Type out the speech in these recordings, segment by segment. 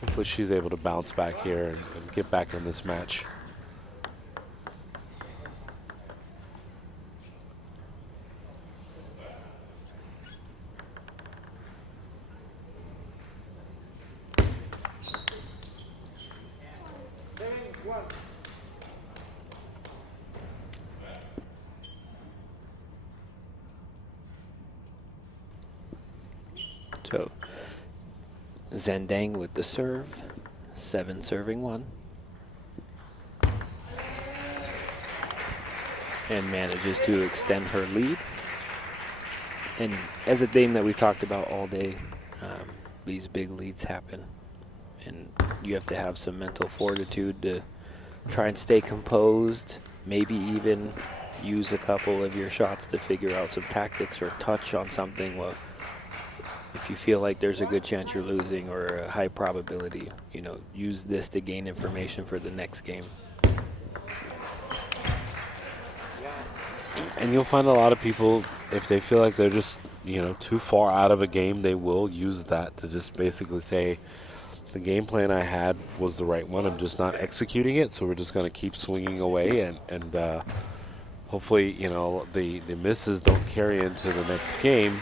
Hopefully she's able to bounce back here and get back in this match. So Zen Ding with the serve, 7 serving 1. And manages to extend her lead. And as a theme that we've talked about all day, these big leads happen. And you have to have some mental fortitude to try and stay composed, maybe even use a couple of your shots to figure out some tactics or touch on something. Well, if you feel like there's a good chance you're losing or a high probability, you know, use this to gain information for the next game. And you'll find a lot of people, if they feel like they're just, you know, too far out of a game, they will use that to just basically say, the game plan I had was the right one. I'm just not executing it, so we're just going to keep swinging away, and hopefully, you know, the misses don't carry into the next game,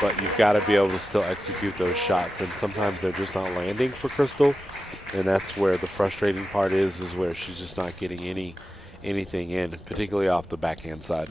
but you've got to be able to still execute those shots, and sometimes they're just not landing for Crystal, and that's where the frustrating part is where she's just not getting anything in, particularly off the backhand side.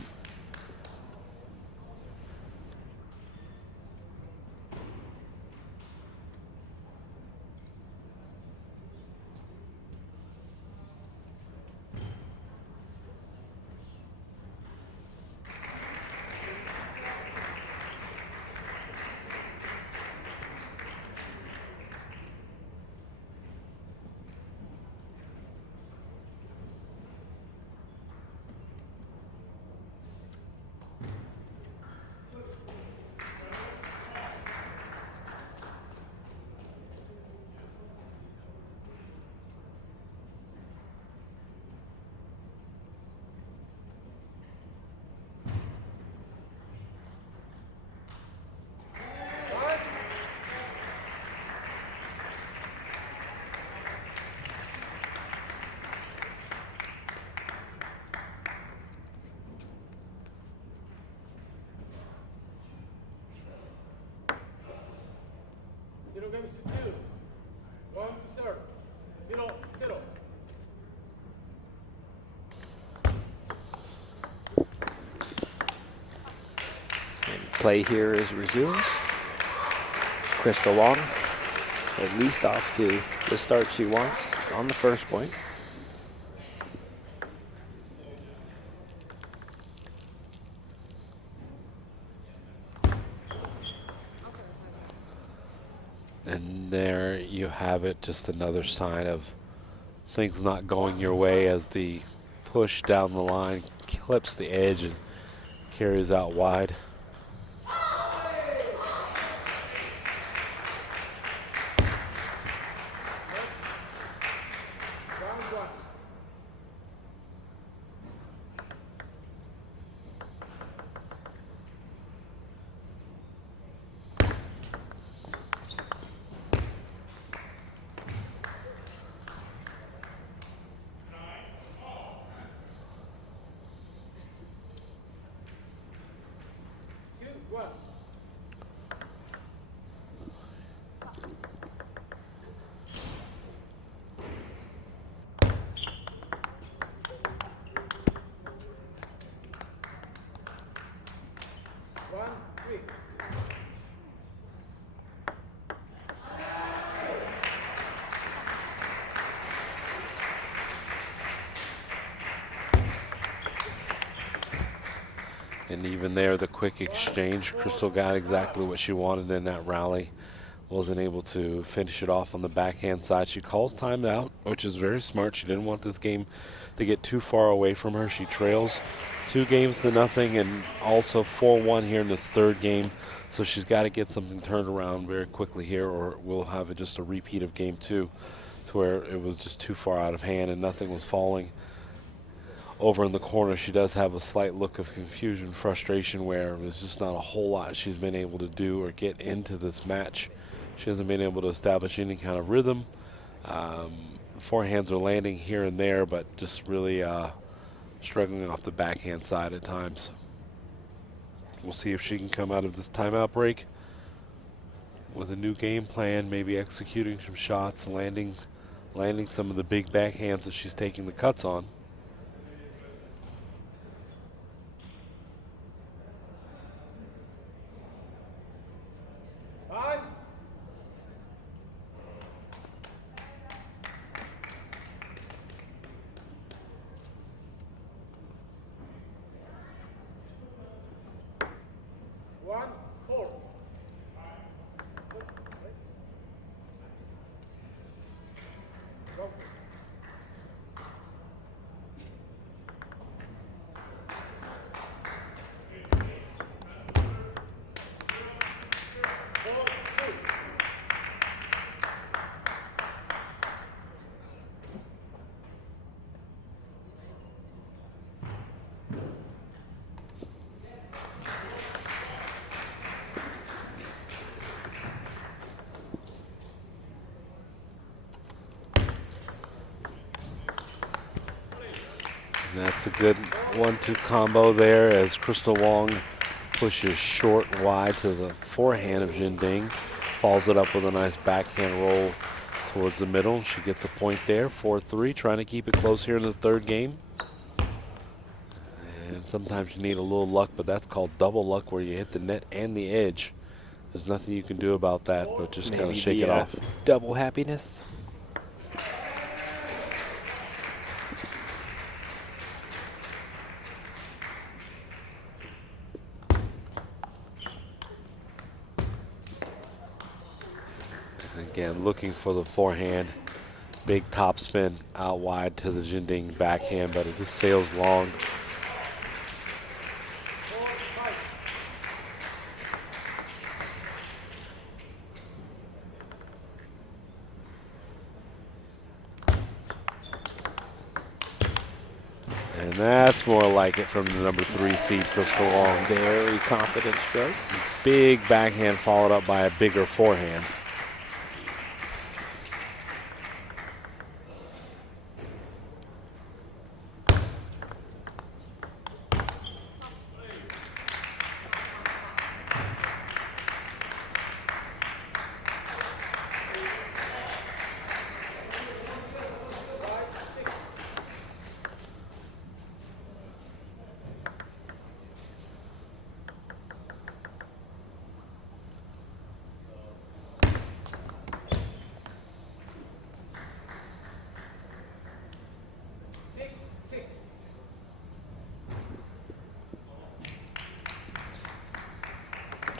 Play here is resumed. Crystal Wong, at least off to the start she wants on the first point. And there you have it, just another sign of things not going your way as the push down the line clips the edge and carries out wide. And even there, the quick exchange, Crystal got exactly what she wanted in that rally. Wasn't able to finish it off on the backhand side. She calls timeout, which is very smart. She didn't want this game to get too far away from her. She trails 2-0 and also 4-1 here in this third game. So she's got to get something turned around very quickly here, or we'll have just a repeat of game 2 to where it was just too far out of hand and nothing was falling. Over in the corner, she does have a slight look of confusion, frustration, where there's just not a whole lot she's been able to do or get into this match. She hasn't been able to establish any kind of rhythm. Forehands are landing here and there, but just really struggling off the backhand side at times. We'll see if she can come out of this timeout break with a new game plan, maybe executing some shots, landing some of the big backhands that she's taking the cuts on. And that's a good 1-2 combo there as Crystal Wong pushes short wide to the forehand of Zen Ding. Follows it up with a nice backhand roll towards the middle. She gets a point there, 4-3, trying to keep it close here in the third game. And sometimes you need a little luck, but that's called double luck, where you hit the net and the edge. There's nothing you can do about that, but just kind of shake it off. Double happiness. Again, looking for the forehand. Big topspin out wide to the Zen Ding backhand, but it just sails long. And that's more like it from the number 3 seed, Crystal Wong. Very confident stroke. Big backhand followed up by a bigger forehand.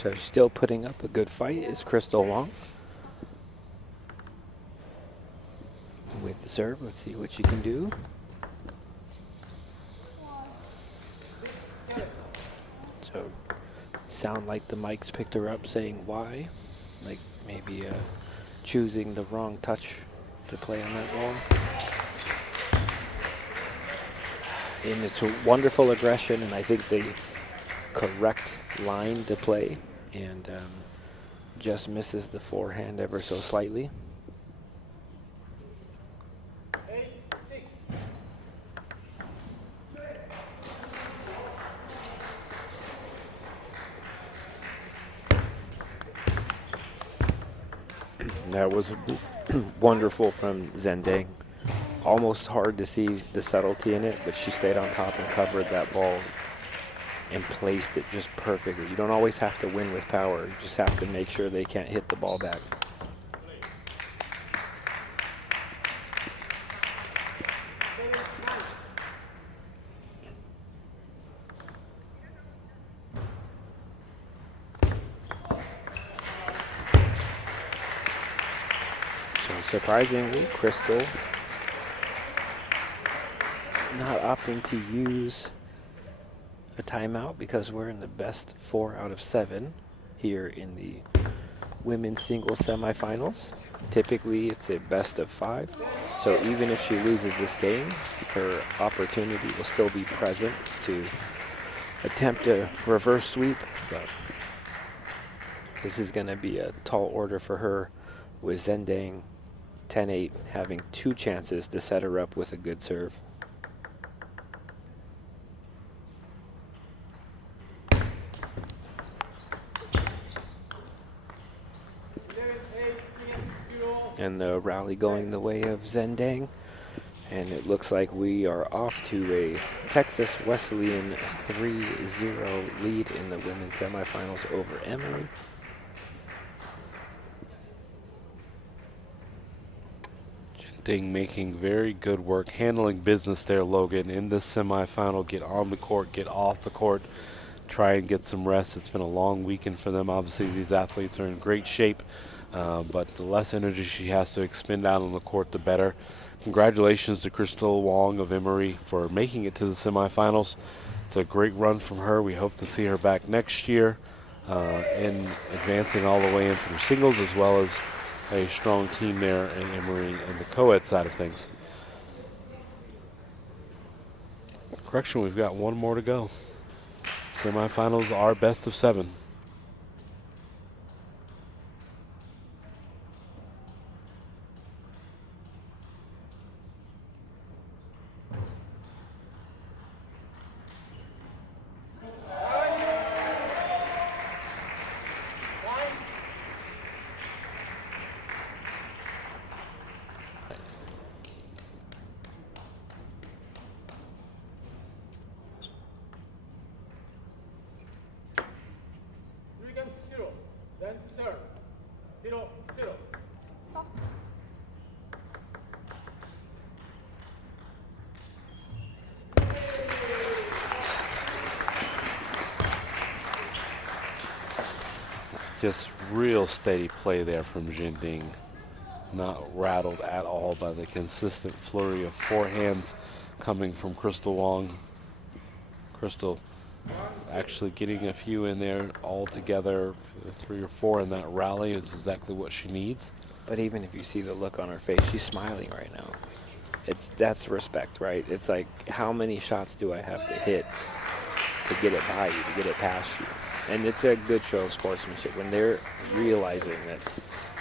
So still putting up a good fight is Crystal Wong. With the serve, let's see what she can do. So sound like the mics picked her up saying why. Like maybe choosing the wrong touch to play on that ball. And it's a wonderful aggression, and I think the correct line to play, and just misses the forehand ever so slightly. That was wonderful from Zen Ding. Almost hard to see the subtlety in it, but she stayed on top and covered that ball and placed it just perfectly. You don't always have to win with power. You just have to make sure they can't hit the ball back. So surprisingly, Crystal not opting to use a timeout because we're in the best 4 out of 7 here in the women's singles semifinals. Typically it's a best of 5. So even if she loses this game, her opportunity will still be present to attempt a reverse sweep. But This is going to be a tall order for her, with Zen Ding 10-8 having 2 chances to set her up with a good serve. And the rally going the way of Zen Ding. And it looks like we are off to a Texas Wesleyan 3-0 lead in the women's semifinals over Emory. Ding making very good work, handling business there, Logan, in this semifinal. Get on the court, get off the court, try and get some rest. It's been a long weekend for them. Obviously, these athletes are in great shape, but the less energy she has to expend out on the court, the better. Congratulations to Crystal Wong of Emory for making it to the semifinals. It's a great run from her. We hope to see her back next year and advancing all the way in through singles, as well as a strong team there in Emory and the co-ed side of things. Correction, we've got one more to go. Semifinals are best of 7. Just real steady play there from Zen Ding. Not rattled at all by the consistent flurry of forehands coming from Crystal Wong. Crystal actually getting a few in there all together, 3 or 4 in that rally is exactly what she needs. But even if you see the look on her face, she's smiling right now. That's respect, right? It's like, how many shots do I have to hit to get it by you, to get it past you? And it's a good show of sportsmanship when they're realizing that,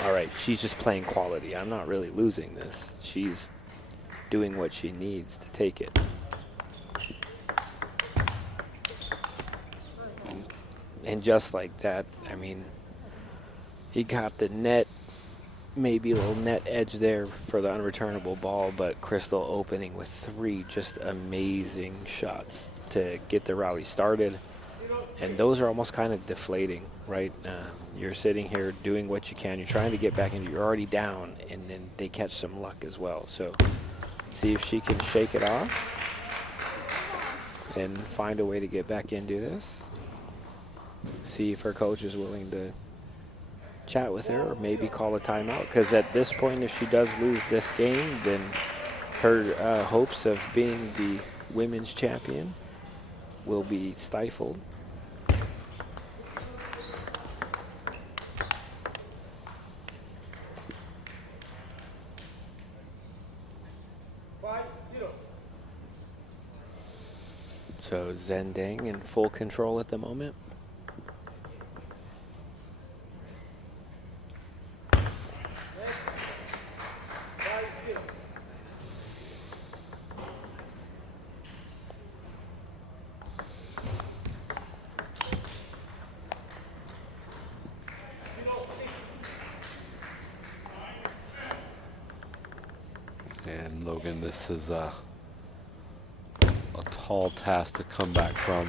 all right, she's just playing quality. I'm not really losing this. She's doing what she needs to take it. And just like that, I mean, he got the net, maybe a little net edge there for the unreturnable ball, but Crystal opening with 3 just amazing shots to get the rally started. And those are almost kind of deflating, right? You're sitting here doing what you can. You're trying to get back into, you're already down, and then they catch some luck as well. So see if she can shake it off and find a way to get back into this. See if her coach is willing to chat with her or maybe call a timeout. Because at this point, if she does lose this game, then her hopes of being the women's champion will be stifled. So Zen Ding in full control at the moment. And Logan, this is a tall task to come back from.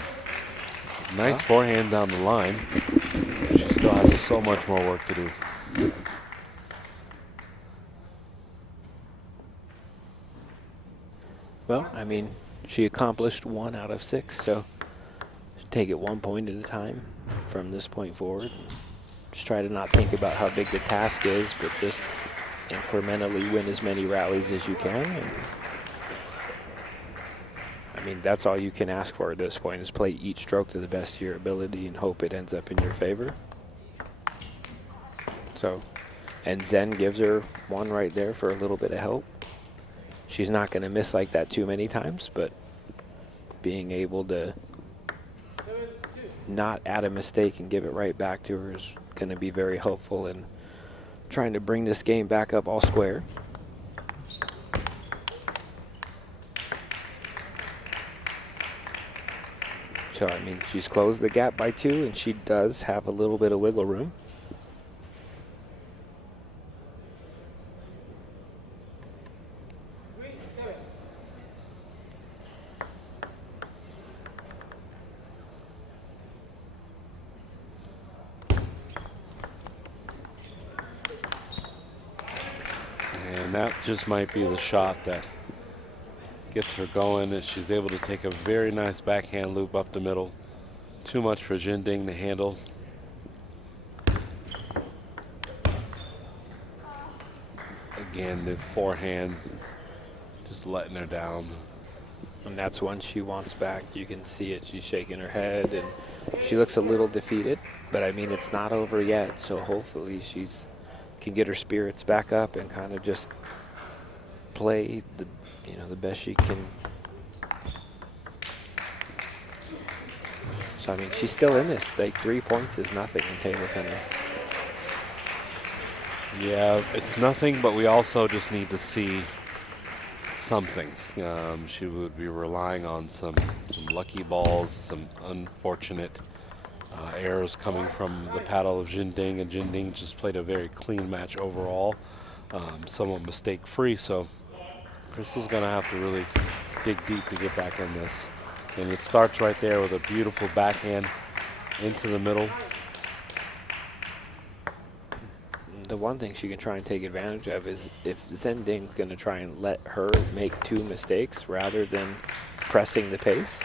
Nice forehand down the line. She still has so much more work to do. Well, I mean, she accomplished 1 out of 6, so take it 1 point at a time from this point forward. Just try to not think about how big the task is, but just incrementally win as many rallies as you can. And I mean, that's all you can ask for at this point, is play each stroke to the best of your ability and hope it ends up in your favor. So, and Zen gives her 1 right there for a little bit of help. She's not going to miss like that too many times, but being able to not add a mistake and give it right back to her is going to be very helpful in trying to bring this game back up all square. So, I mean, she's closed the gap by 2, and she does have a little bit of wiggle room. And that just might be the shot that gets her going, and she's able to take a very nice backhand loop up the middle. Too much for Zen Ding to handle. Again, the forehand just letting her down. And that's one she wants back. You can see it. She's shaking her head, and she looks a little defeated. But, I mean, it's not over yet, so hopefully she's can get her spirits back up and kind of just play the, you know, the best she can. So, I mean, she's still in this. Like, 3 points is nothing in table tennis. Yeah, it's nothing, but we also just need to see something. She would be relying on some lucky balls, some unfortunate errors coming from the paddle of Zen Ding, and Zen Ding just played a very clean match overall, somewhat mistake-free. So Crystal's going to have to really dig deep to get back in this. And it starts right there with a beautiful backhand into the middle. The one thing she can try and take advantage of is if Zen Ding's going to try and let her make 2 mistakes rather than pressing the pace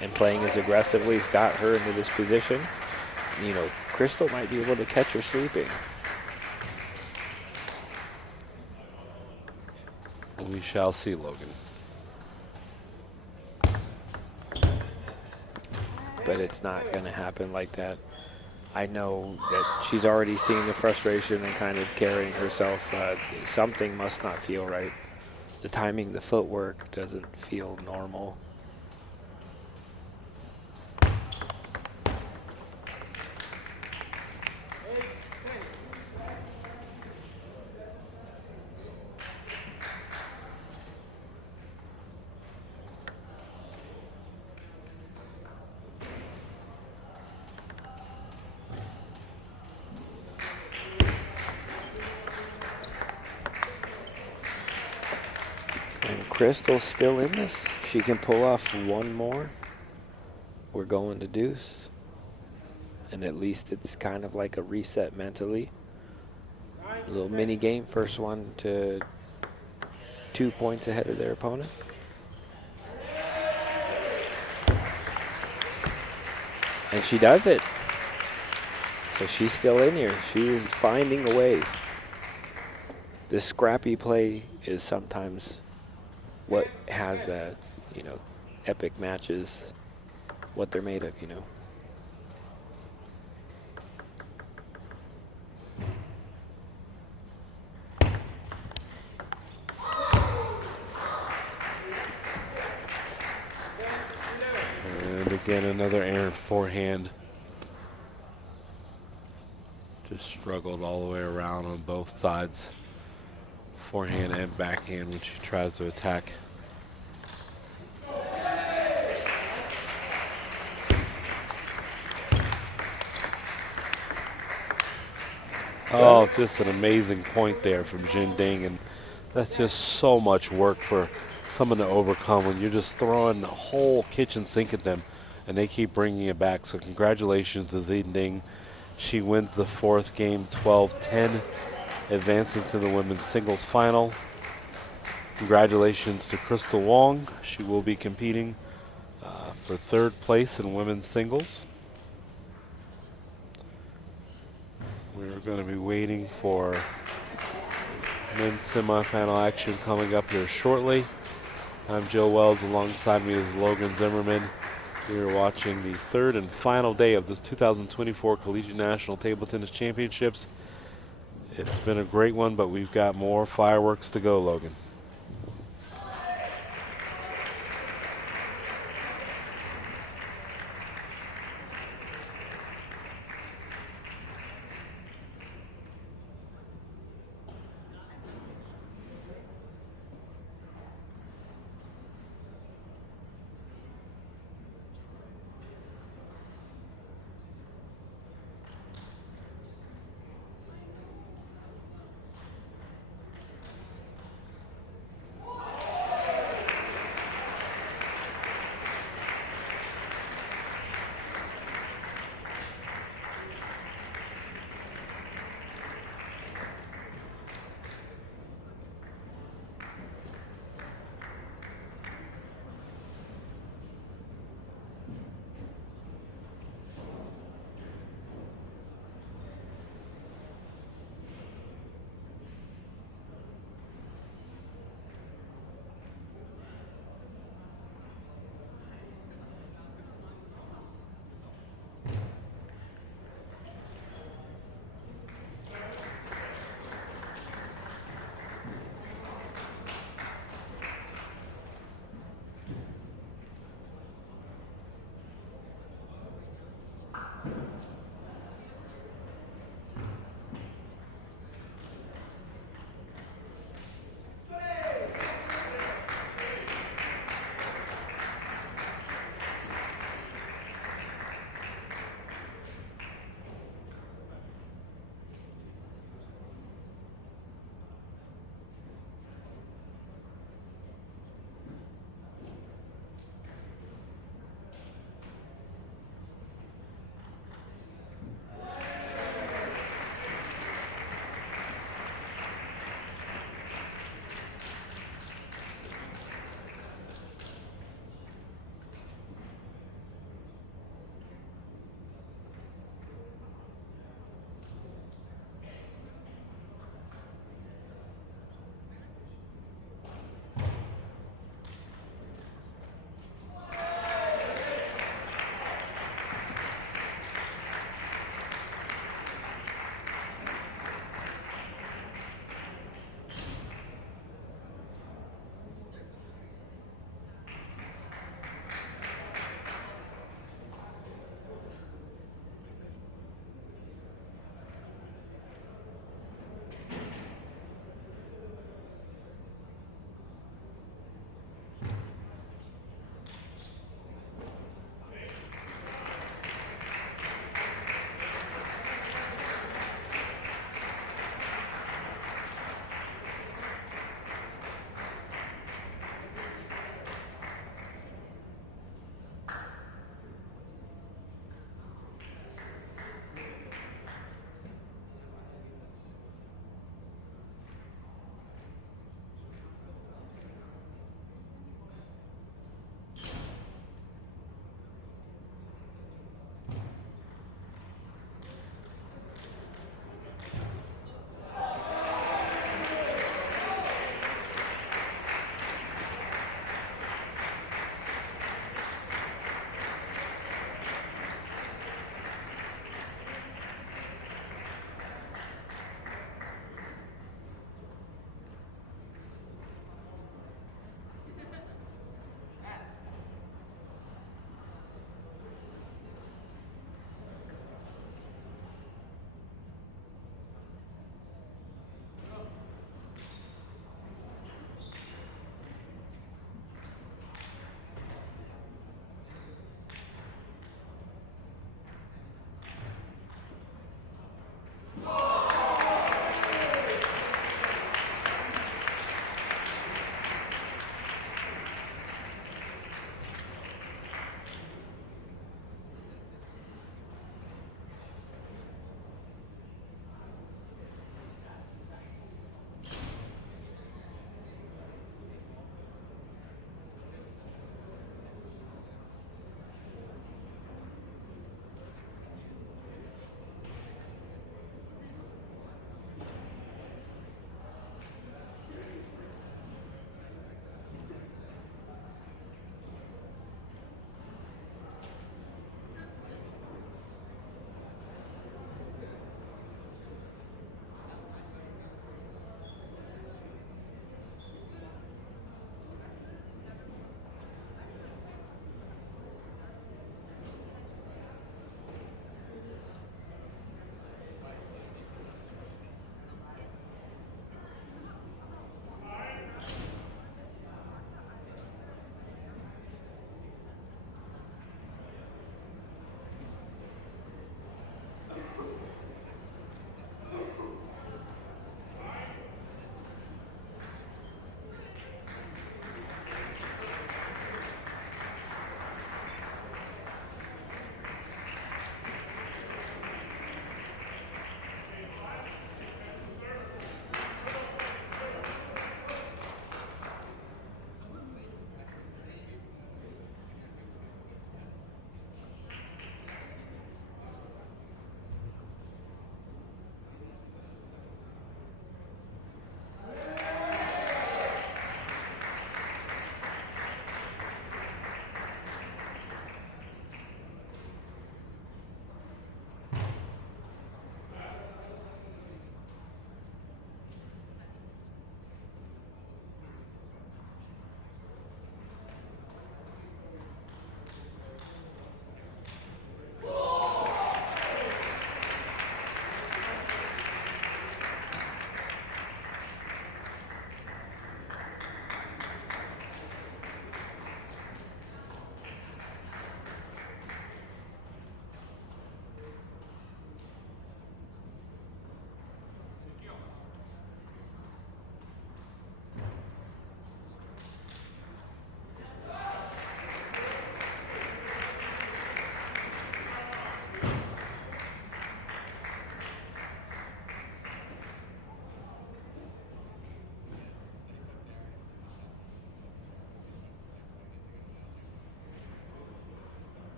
and playing as aggressively as got her into this position, you know, Crystal might be able to catch her sleeping. We shall see, Logan. But it's not going to happen like that. I know that she's already seeing the frustration and kind of carrying herself. Something must not feel right. The timing, the footwork doesn't feel normal. Crystal's still in this. She can pull off one more. We're going to deuce. And at least it's kind of like a reset mentally. A little mini game. First one to 2 points ahead of their opponent. And she does it. So she's still in here. She is finding a way. This scrappy play is sometimes what has, you know, epic matches, what they're made of, you know. And again, another errant forehand. Just struggled all the way around on both sides. Forehand and backhand when she tries to attack. Oh, just an amazing point there from Zen Ding, and that's just so much work for someone to overcome when you're just throwing the whole kitchen sink at them and they keep bringing it back. So congratulations to Zen Ding. She wins the 4th game 12-10. Advancing to the women's singles final. Congratulations to Crystal Wong. She will be competing for 3rd place in women's singles. We're going to be waiting for men's semifinal action coming up here shortly. I'm Joe Wells. Alongside me is Logan Zimmerman. We are watching the 3rd and final day of this 2024 Collegiate National Table Tennis Championships. It's been a great one, but we've got more fireworks to go, Logan.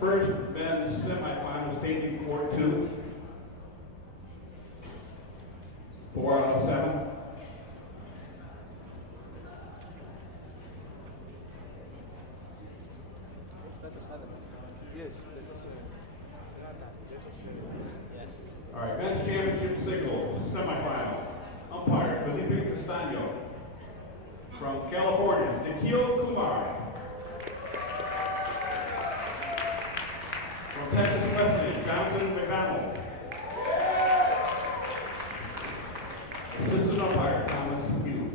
First men's semifinals taking court 2. 4 out of 7. All right, men's championship singles semifinal. Umpire Felipe Castaño. From California, Nikhil Kumar. From Texas Wesleyan, Jonathan McDonald. Assistant umpire, Thomas Hughes.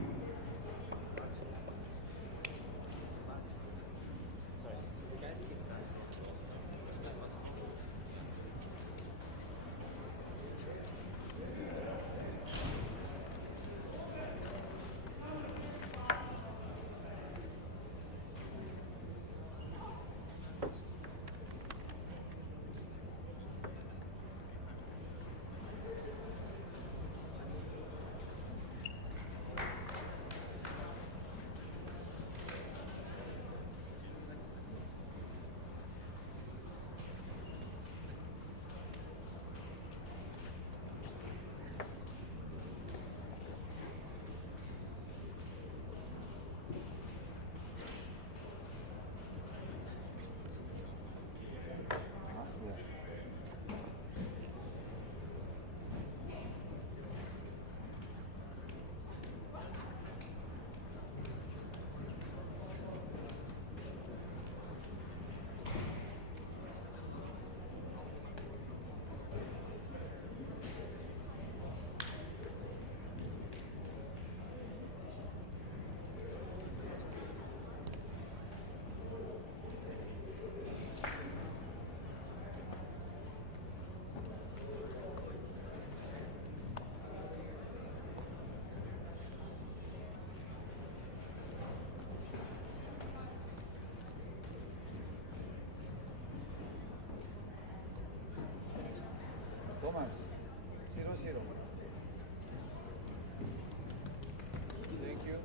Thomas, 0-0. Thank you.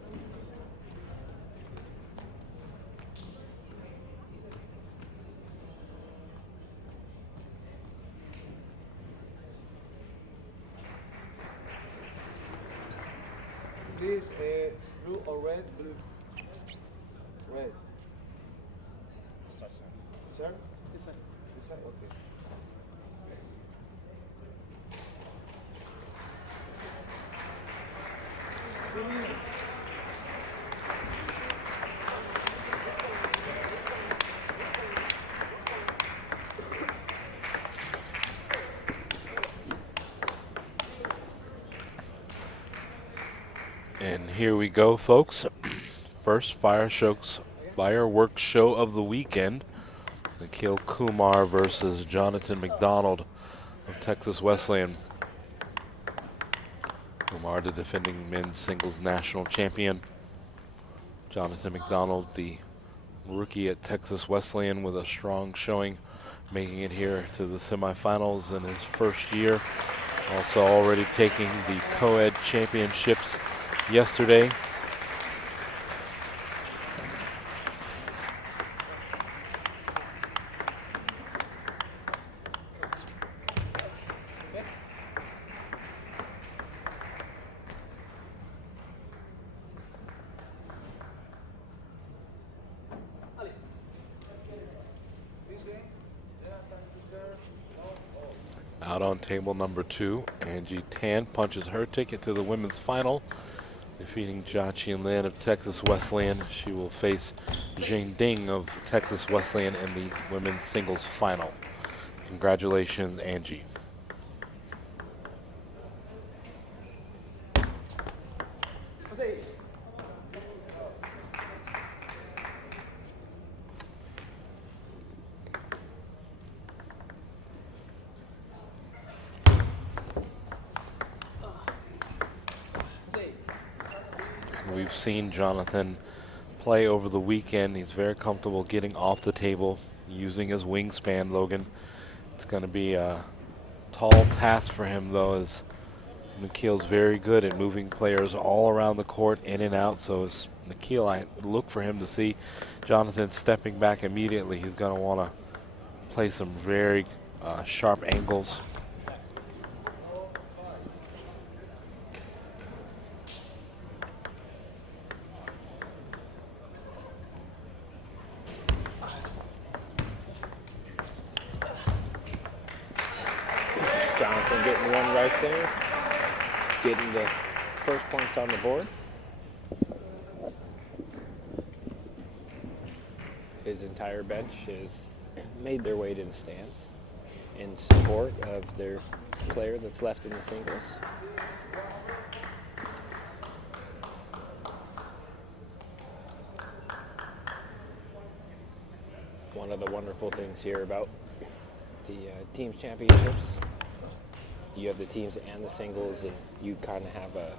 Please, blue or red? Blue. Red. Sir? This side. This side? Okay. And here we go, folks. First fireworks show of the weekend. Nikhil Kumar versus Jonathan McDonald of Texas Wesleyan. Kumar, the defending men's singles national champion. Jonathan McDonald, the rookie at Texas Wesleyan, with a strong showing, making it here to the semifinals in his first year. Also already taking the co-ed championships yesterday. Out on table number 2, Angie Tan punches her ticket to the women's final, defeating Jia Qin Lin of Texas Wesleyan. She will face Zen Ding of Texas Wesleyan in the women's singles final. Congratulations, Angie. We've seen Jonathan play over the weekend. He's very comfortable getting off the table, using his wingspan, Logan. It's going to be a tall task for him, though, as Nikhil's very good at moving players all around the court, in and out. So as Nikhil, I look for him to see Jonathan stepping back immediately. He's going to want to play some very sharp angles. Jonathan getting one right there, getting the first points on the board. His entire bench has made their way to the stands in support of their player that's left in the singles. One of the wonderful things here about the teams championships, you have the teams and the singles, and you kind of have a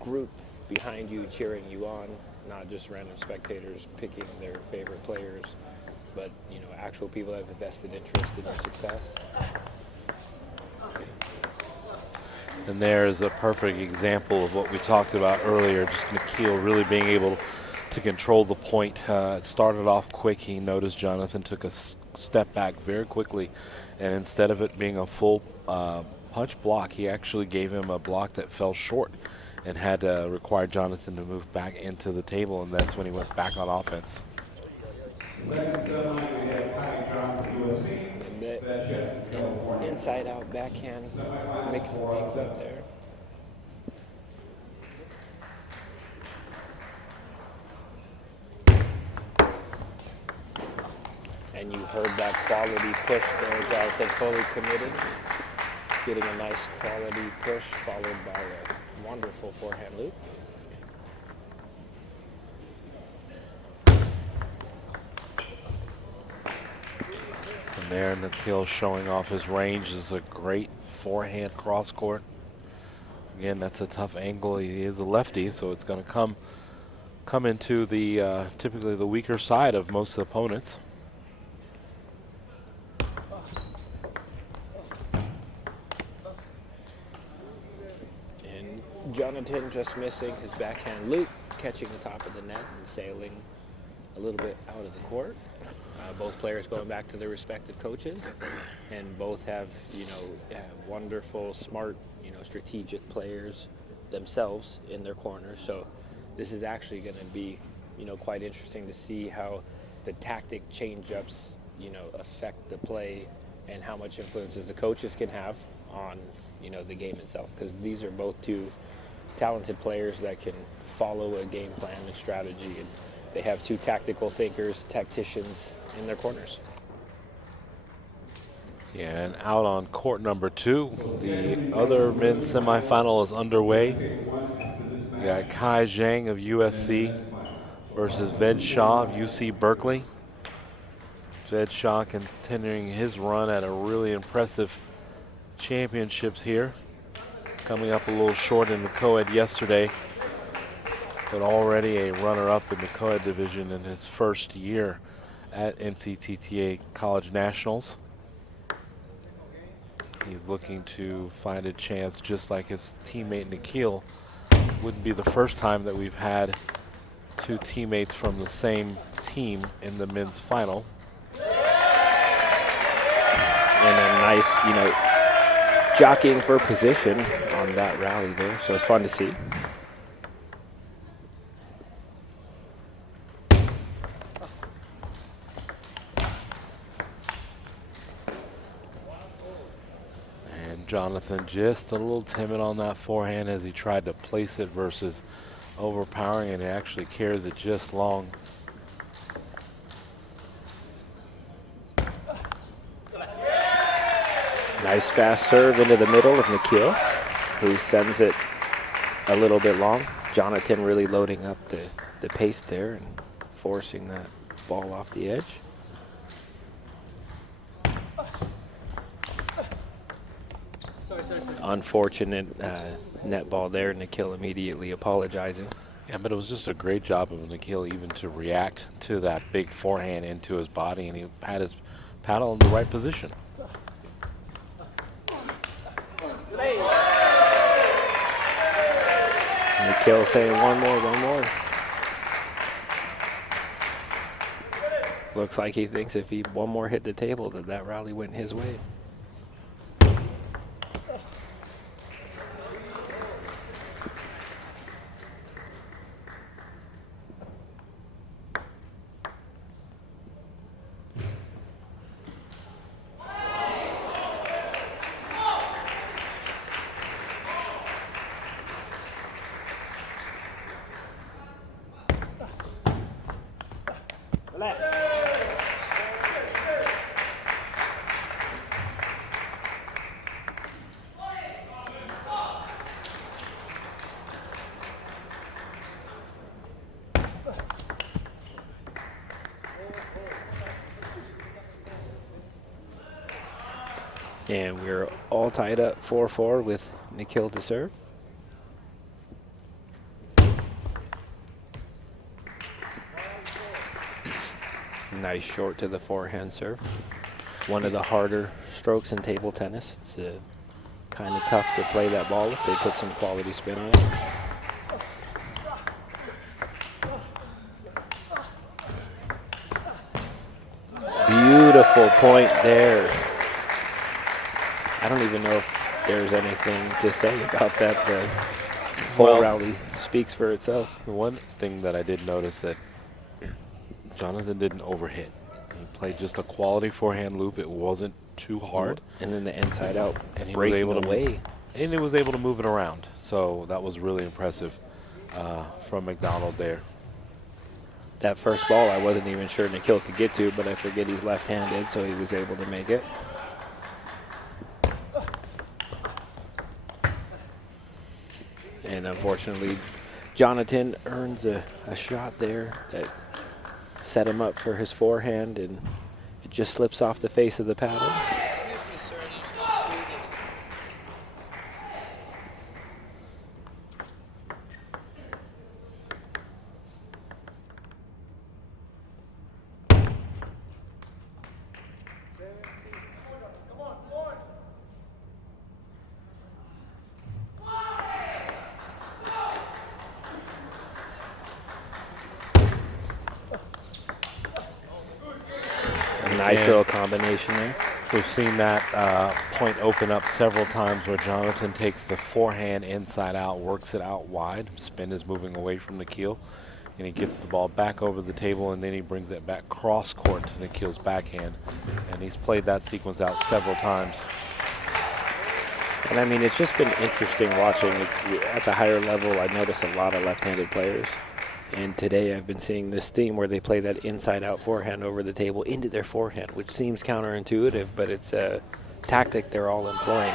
group behind you cheering you on, not just random spectators picking their favorite players, but actual people that have a vested interest in your success. And there's a perfect example of what we talked about earlier, just McKeel really being able to control the point. It started off quick. He noticed Jonathan took a step back very quickly, and instead of it being a full punch block, he actually gave him a block that fell short and had to require Jonathan to move back into the table, and that's when he went back on offense. And inside out backhand, mixing things up there. And you heard that quality push there, Jonathan fully committed. Getting a nice quality push followed by a wonderful forehand loop. And there, McPhee showing off his range. Is a great forehand cross court. Again, that's a tough angle. He is a lefty, so it's going to come into the typically the weaker side of most opponents. And Jonathan just missing his backhand loop, catching the top of the net and sailing a little bit out of the court. Both players going back to their respective coaches, and both have, wonderful, smart, strategic players themselves in their corners. So this is actually going to be, quite interesting to see how the tactic change-ups, affect the play and how much influences the coaches can have on, the game itself. Because these are both two talented players that can follow a game plan and strategy, and they have two tactical thinkers, tacticians in their corners. Yeah, and out on court number 2, the other men's semifinal is underway. We got Kai Zhang of USC versus Ved Shah of UC Berkeley. Ved Shah continuing his run at a really impressive championships here. Coming up a little short in the co-ed yesterday, but already a runner-up in the co-ed division in his first year at NCTTA College Nationals. He's looking to find a chance, just like his teammate Nikhil. Wouldn't be the first time that we've had two teammates from the same team in the men's final. And a nice, jockeying for position on that rally there, so it's fun to see. Jonathan just a little timid on that forehand as he tried to place it versus overpowering, and he actually carries it just long. Nice fast serve into the middle of Nikhil, who sends it a little bit long. Jonathan really loading up the pace there and forcing that ball off the edge. Unfortunate net ball there. Nikhil immediately apologizing. Yeah, but it was just a great job of Nikhil even to react to that big forehand into his body, and he had his paddle in the right position. Nikhil saying one more, one more. Looks like he thinks if he one more hit the table that rally went his way. And we're all tied up 4-4 with Nikhil to serve. Nice short to the forehand serve. One of the harder strokes in table tennis. It's kind of tough to play that ball if they put some quality spin on it. Beautiful point there. I don't even know if there's anything to say about that. The whole rally speaks for itself. The one thing that I did notice that Jonathan didn't overhit. He played just a quality forehand loop. It wasn't too hard. And then the inside out And he was breaking able to away. And he was able to move it around. So that was really impressive from McDonald there. That first ball I wasn't even sure Nikhil could get to, but I forget he's left-handed, so he was able to make it. And unfortunately, Jonathan earns a shot there that set him up for his forehand, and it just slips off the face of the paddle. Excuse me, sir, there's no food in Nice And little combination there. we've seen that point open up several times where Jonathan takes the forehand inside out, works it out wide. Spin is moving away from Nikhil, and he gets the ball back over the table, and then he brings it back cross court to Nikhil's backhand. And he's played that sequence out several times. And I mean, it's just been interesting watching at the higher level. I notice a lot of left-handed players. And today I've been seeing this theme where they play that inside-out forehand over the table into their forehand, which seems counterintuitive, but it's a tactic they're all employing.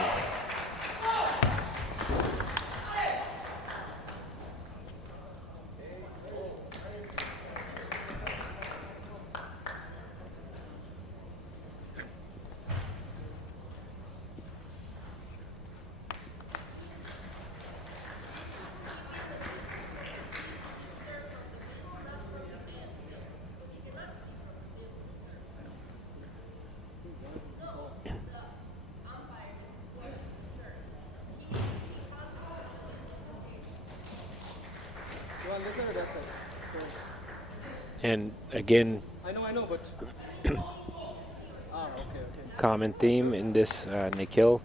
And again, I know, but common theme in this, Nikhil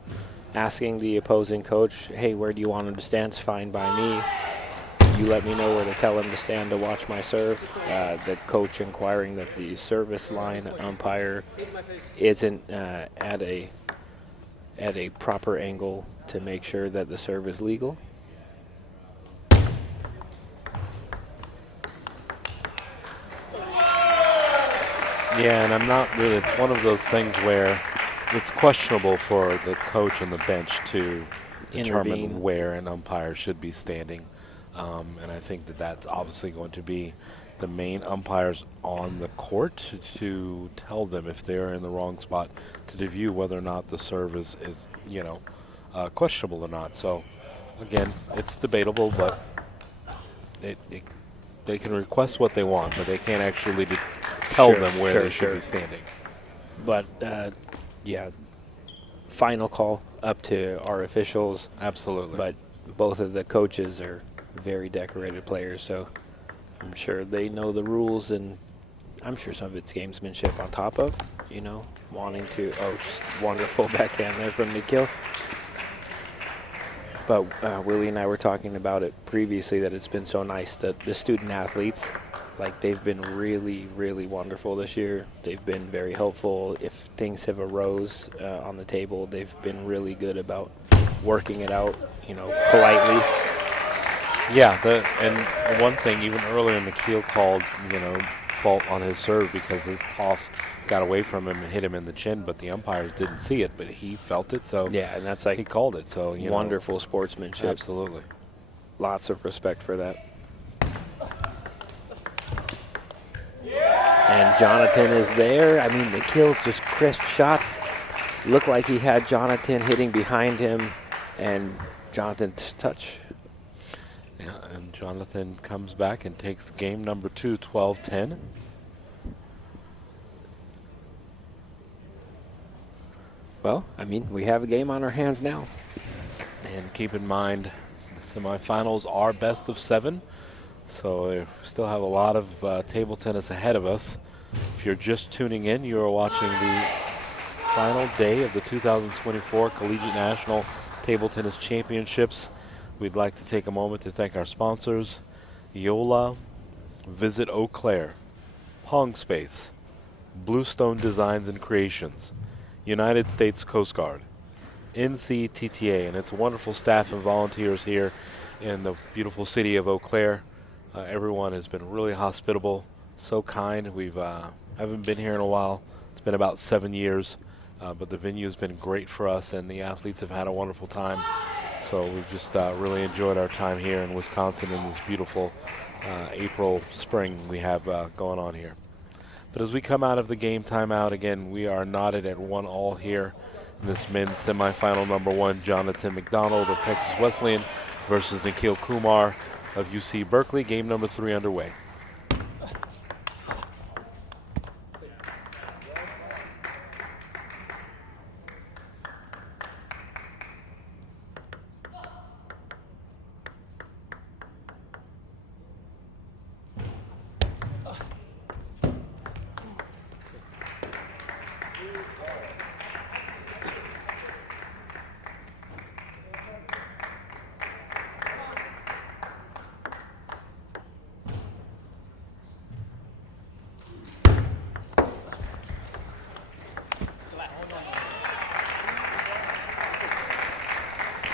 asking the opposing coach, hey, where do you want him to stand? It's fine by me. You let me know where to tell him to stand to watch my serve. The coach inquiring that the service line umpire isn't at a proper angle to make sure that the serve is legal. Yeah, and I'm not really, it's one of those things where it's questionable for the coach on the bench to determine Intervene. where an umpire should be standing. And I think that that's obviously going to be the main umpires on the court to tell them if they're in the wrong spot, to review whether or not the serve is questionable or not. So, again, it's debatable, but they can request what they want, but they can't actually tell Sure, them where sure, they should sure. be standing. But yeah, final call up to our officials. Absolutely. But both of the coaches are very decorated players, so I'm sure they know the rules, and I'm sure some of it's gamesmanship on top of, you know, wanting to, oh, just wonderful backhand there from Nikhil. But Willie and I were talking about it previously, that it's been so nice that the student athletes, like, they've been really, really wonderful this year. They've been very helpful. If things have arose on the table, they've been really good about working it out, you know, politely. Yeah, and one thing, even earlier, Nikhil called, you know, fault on his serve because his toss got away from him and hit him in the chin, but the umpires didn't see it, but he felt it, so yeah, and that's like he called it. So wonderful sportsmanship. Absolutely. Lots of respect for that. And Jonathan is there. I mean, Nikhil just crisp shots. Looked like he had Jonathan hitting behind him, and Jonathan's touch. Yeah, and Jonathan comes back and takes game number 2, 12-10. Well, I mean, we have a game on our hands now. And keep in mind, the semifinals are best of 7, so we still have a lot of table tennis ahead of us. If you're just tuning in, you are watching the final day of the 2024 Collegiate National Table Tennis Championships. We'd like to take a moment to thank our sponsors: Yola, Visit Eau Claire, Pong Space, Bluestone Designs and Creations, United States Coast Guard, NCTTA, and its wonderful staff and volunteers here in the beautiful city of Eau Claire. Everyone has been really hospitable, so kind. We've haven't been here in a while. It's been about 7 years, but the venue has been great for us, and the athletes have had a wonderful time. So we've just really enjoyed our time here in Wisconsin in this beautiful April spring we have going on here. But as we come out of the game timeout, again, we are knotted at 1-1 here in this men's semifinal number 1. Jonathan McDonald of Texas Wesleyan versus Nikhil Kumar of UC Berkeley. Game number 3 underway.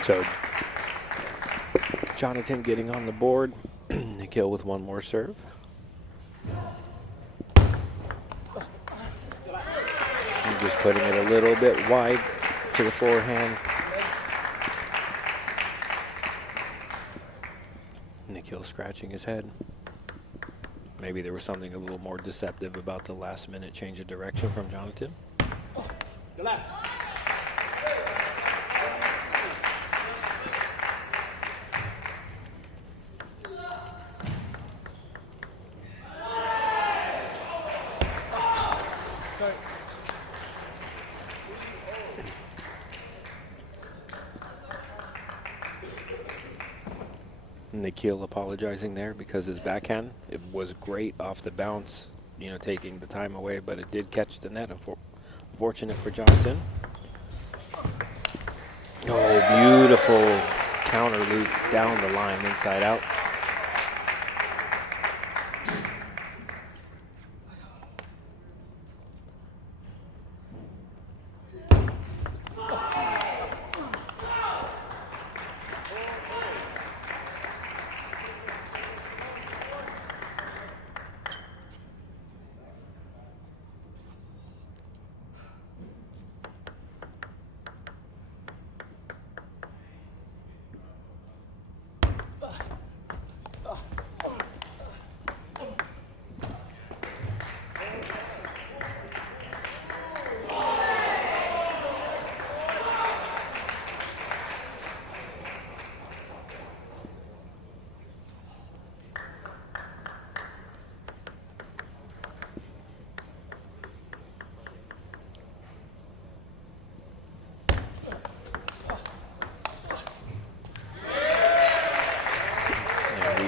So Jonathan getting on the board. Nikhil with one more serve. And just putting it a little bit wide to the forehand. Nikhil scratching his head. Maybe there was something a little more deceptive about the last minute change of direction from Jonathan. Nikhil apologizing there because his backhand, it was great off the bounce, you know, taking the time away, but it did catch the net. Fortunate for Jonathan. Oh, beautiful counter loop down the line, inside out.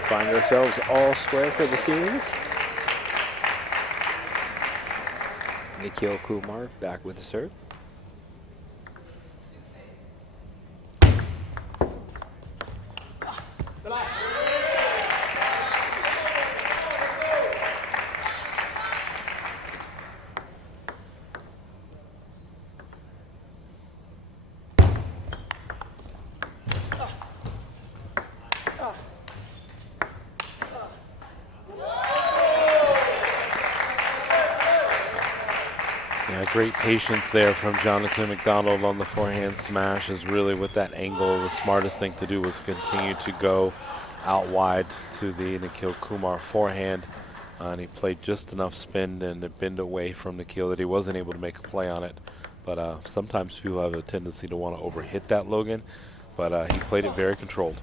Find ourselves all square for the series. Nikhil Kumar back with the serve. Yeah, great patience there from Jonathan McDonald on the forehand smash. Is really with that angle, the smartest thing to do was continue to go out wide to the Nikhil Kumar forehand. And he played just enough spin and a bend away from Nikhil that he wasn't able to make a play on it. But sometimes people have a tendency to want to overhit that Logan, but he played it very controlled.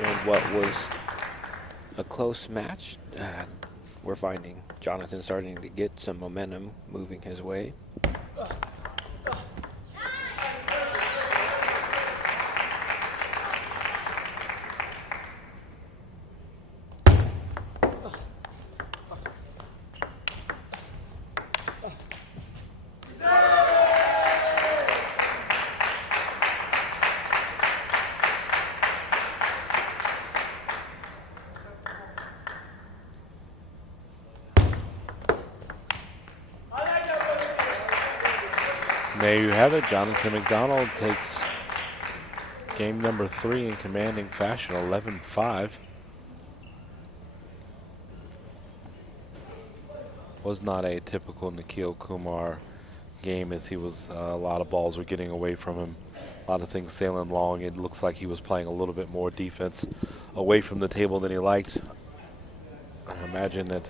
And what was a close match, we're finding Jonathan starting to get some momentum moving his way. There you have it. Jonathan McDonald takes game number 3 in commanding fashion, 11-5. Was not a typical Nikhil Kumar game, as he was a lot of balls were getting away from him, a lot of things sailing long. It looks like he was playing a little bit more defense away from the table than he liked. I imagine that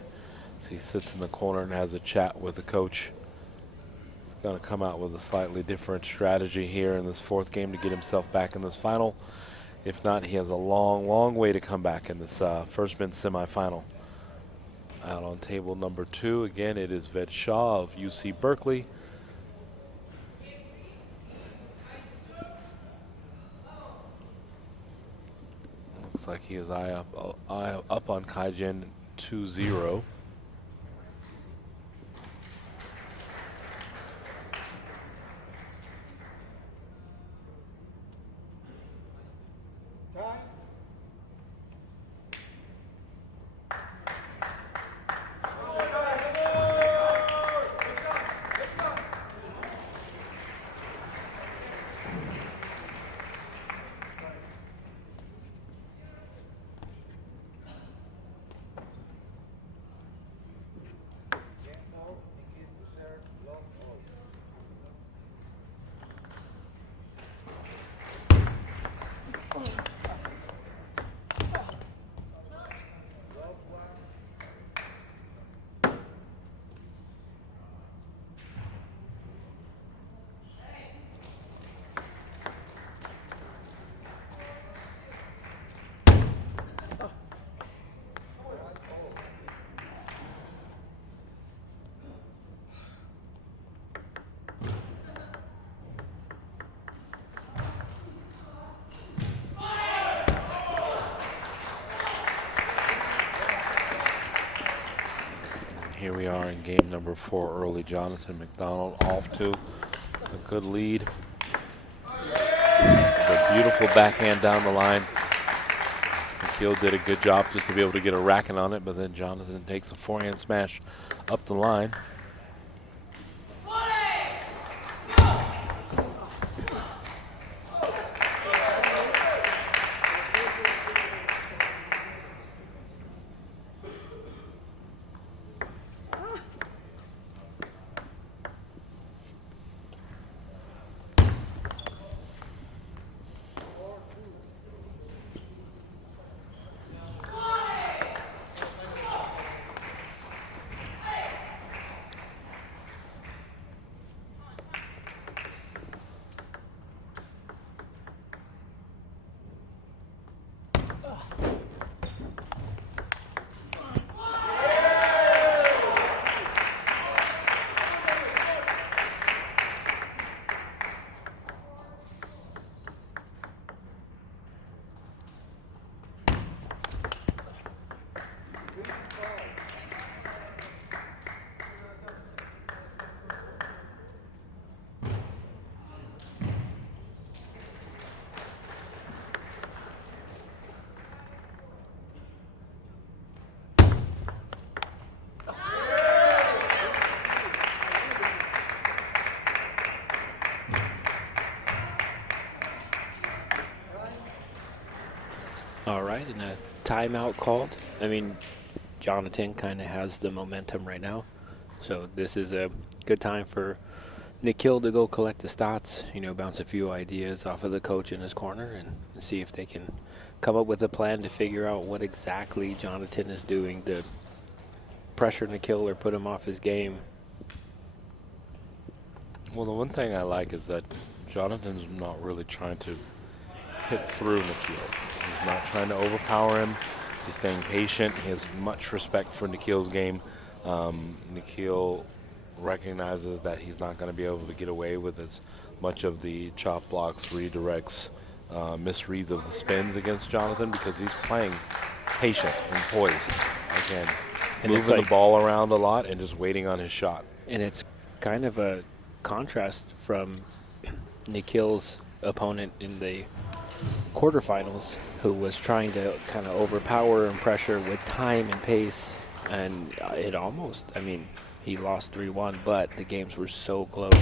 as he sits in the corner and has a chat with the coach, going to come out with a slightly different strategy here in this 4th game to get himself back in this final. If not, he has a long, long way to come back in this first men's semifinal. Out on table number 2, again, it is Ved Shaw of UC Berkeley. Looks like he is eye up on Kaijin 2-0. Here we are in game number 4 early. Jonathan McDonald off to a good lead. A beautiful backhand down the line. Nikhil did a good job just to be able to get a racket on it, but then Jonathan takes a forehand smash up the line. All right, and a timeout called. I mean, Jonathan kind of has the momentum right now. So this is a good time for Nikhil to go collect the stats, you know, bounce a few ideas off of the coach in his corner and see if they can come up with a plan to figure out what exactly Jonathan is doing to pressure Nikhil or put him off his game. Well, the one thing I like is that Jonathan's not really trying to hit through Nikhil. He's not trying to overpower him. He's staying patient. He has much respect for Nikhil's game. Nikhil recognizes that he's not going to be able to get away with as much of the chop blocks, redirects, misreads of the spins against Jonathan because he's playing patient and poised. Again, And moving the ball around a lot and just waiting on his shot. And it's kind of a contrast from Nikhil's opponent in the quarterfinals, who was trying to kind of overpower and pressure with time and pace. And it almost, I mean, he lost 3-1, but the games were so close,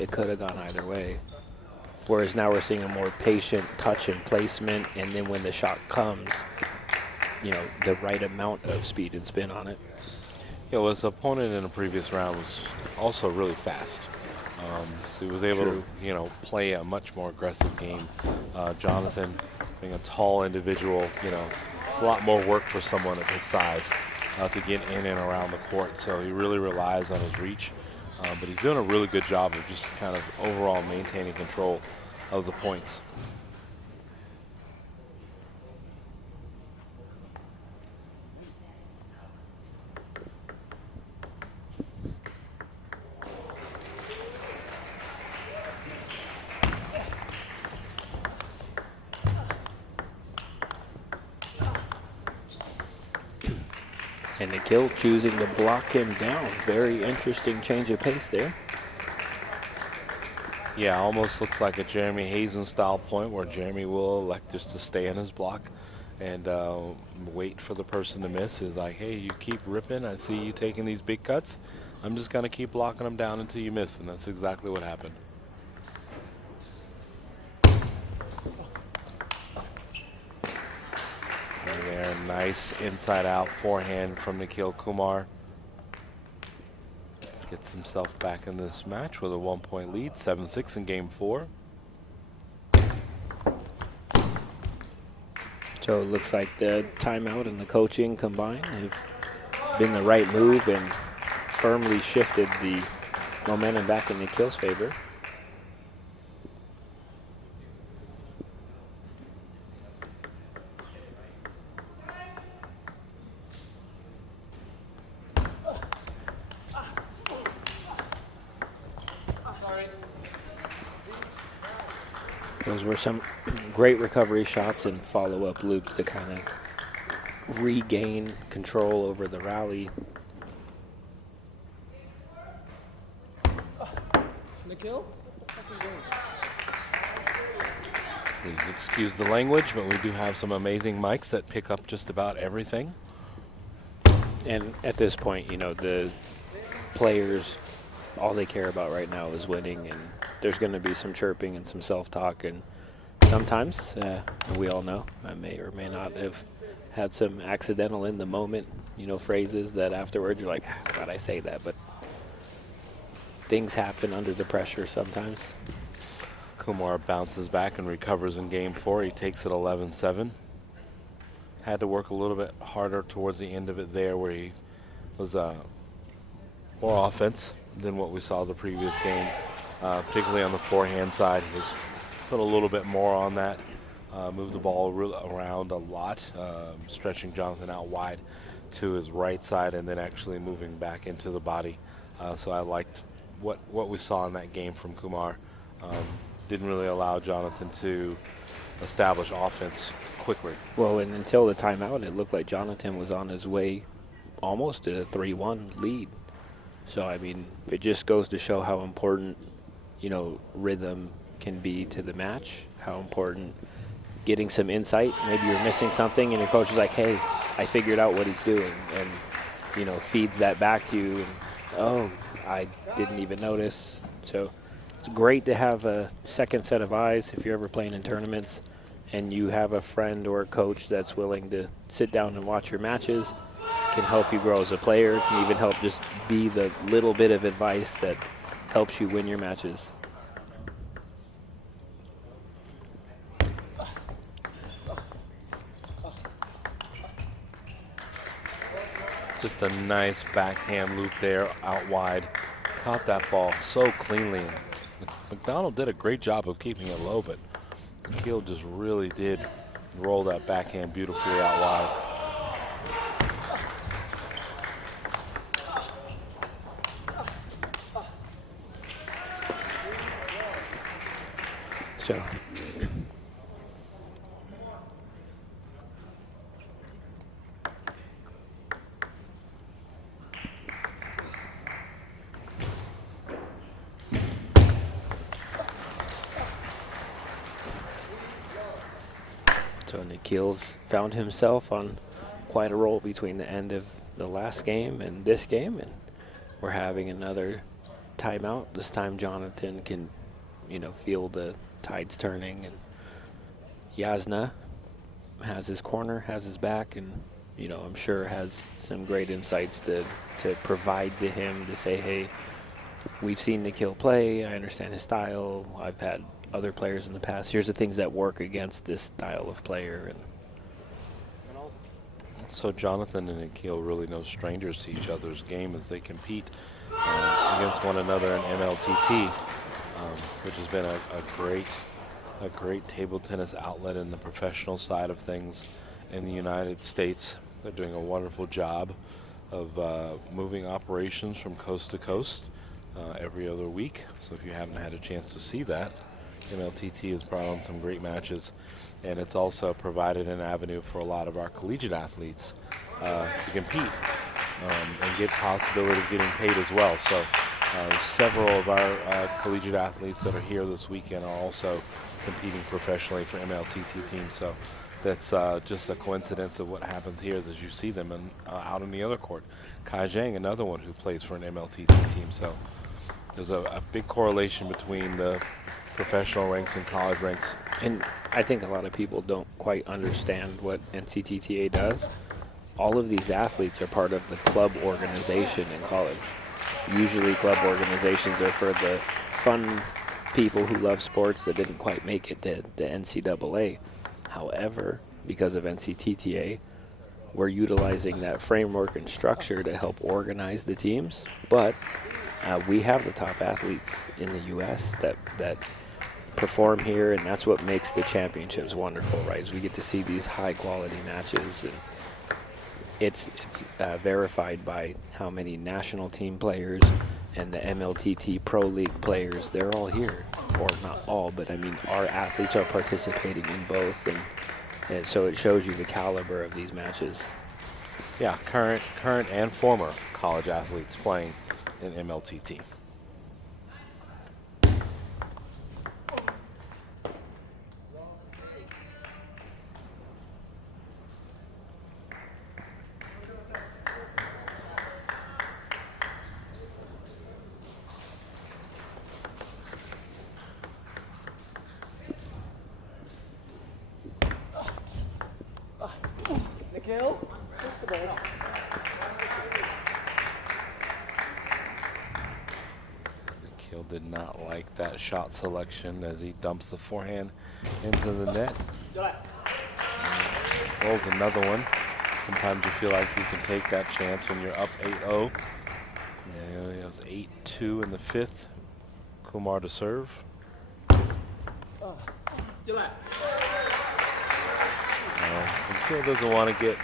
it could have gone either way. Whereas now we're seeing a more patient touch and placement, and then when the shot comes, you know, the right amount of speed and spin on it. Yeah, well, his opponent in the previous round was also really fast. So he was able to, you know, play a much more aggressive game. Jonathan, being a tall individual, you know, it's a lot more work for someone of his size to get in and around the court. So he really relies on his reach. But he's doing a really good job of just kind of overall maintaining control of the points. And Nikhil choosing to block him down. Very interesting change of pace there. Yeah, almost looks like a Jeremy Hazen style point where Jeremy will elect just to stay in his block and wait for the person to miss. Is like, hey, you keep ripping. I see you taking these big cuts. I'm just going to keep blocking them down until you miss, and that's exactly what happened. And there, nice inside-out forehand from Nikhil Kumar. Gets himself back in this match with a 1-point lead, 7-6 in game 4. So it looks like the timeout and the coaching combined have been the right move and firmly shifted the momentum back in Nikhil's favor. Those were some great recovery shots and follow-up loops to kind of regain control over the rally. Nikhil? Please excuse the language, but we do have some amazing mics that pick up just about everything. And at this point, you know, the players, all they care about right now is winning, and there's going to be some chirping and some self-talk, and sometimes, we all know, I may or may not have had some accidental in the moment, you know, phrases that afterwards you're like, why'd I say that? But things happen under the pressure sometimes. Kumar bounces back and recovers in game 4. He takes it 11-7. Had to work a little bit harder towards the end of it there, where he was more offense than what we saw the previous game. Particularly on the forehand side, he was put a little bit more on that. Moved the ball around a lot, stretching Jonathan out wide to his right side and then actually moving back into the body. So I liked what we saw in that game from Kumar. Didn't really allow Jonathan to establish offense quickly. Well, and until the timeout, it looked like Jonathan was on his way almost to a 3-1 lead. So, I mean, it just goes to show how important, you know, rhythm can be to the match, how important getting some insight. Maybe you're missing something and your coach is like, hey, I figured out what he's doing, and, you know, feeds that back to you. And, oh, I didn't even notice. So it's great to have a second set of eyes if you're ever playing in tournaments and you have a friend or a coach that's willing to sit down and watch your matches, can help you grow as a player, can even help just be the little bit of advice that helps you win your matches. Just a nice backhand loop there out wide. Caught that ball so cleanly. McDonald did a great job of keeping it low, but Keel just really did roll that backhand beautifully out wide. So Nikhil's found himself on quite a roll between the end of the last game and this game, and we're having another timeout. This time Jonathan can, feel the tides turning, and Yasna has his corner, has his back, and I'm sure has some great insights to provide to him to say, hey, we've seen Nikhil play, I understand his style, I've had other players in the past, here's the things that work against this style of player. And so Jonathan and Nikhil really no strangers to each other's game as they compete against one another in MLTT, which has been a great table tennis outlet in the professional side of things in the United States. They're doing a wonderful job of moving operations from coast to coast every other week. So if you haven't had a chance to see that, MLTT has brought on some great matches, and it's also provided an avenue for a lot of our collegiate athletes to compete and get possibility of getting paid as well. So several of our collegiate athletes that are here this weekend are also competing professionally for MLTT teams. So that's just a coincidence of what happens here as you see them out in the other court. Kai Zhang, another one who plays for an MLTT team. So there's a big correlation between the professional ranks and college ranks. And I think a lot of people don't quite understand what NCTTA does. All of these athletes are part of the club organization in college. Usually club organizations are for the fun people who love sports that didn't quite make it to the NCAA. However, because of NCTTA, we're utilizing that framework and structure to help organize the teams. But we have the top athletes in the U.S. that perform here, and that's what makes the championships wonderful, right? Is we get to see these high-quality matches, and it's verified by how many national team players and the MLTT Pro League players, they're all here. Or not all, but I mean our athletes are participating in both, and so it shows you the caliber of these matches. Yeah, current and former college athletes playing in MLTT. Nikhil, push the ball. Nikhil did not like that shot selection as he dumps the forehand into the net. Rolls another one. Sometimes you feel like you can take that chance when you're up 8-0. Yeah, it was 8-2 in the fifth. Kumar to serve. Nikhil doesn't want to get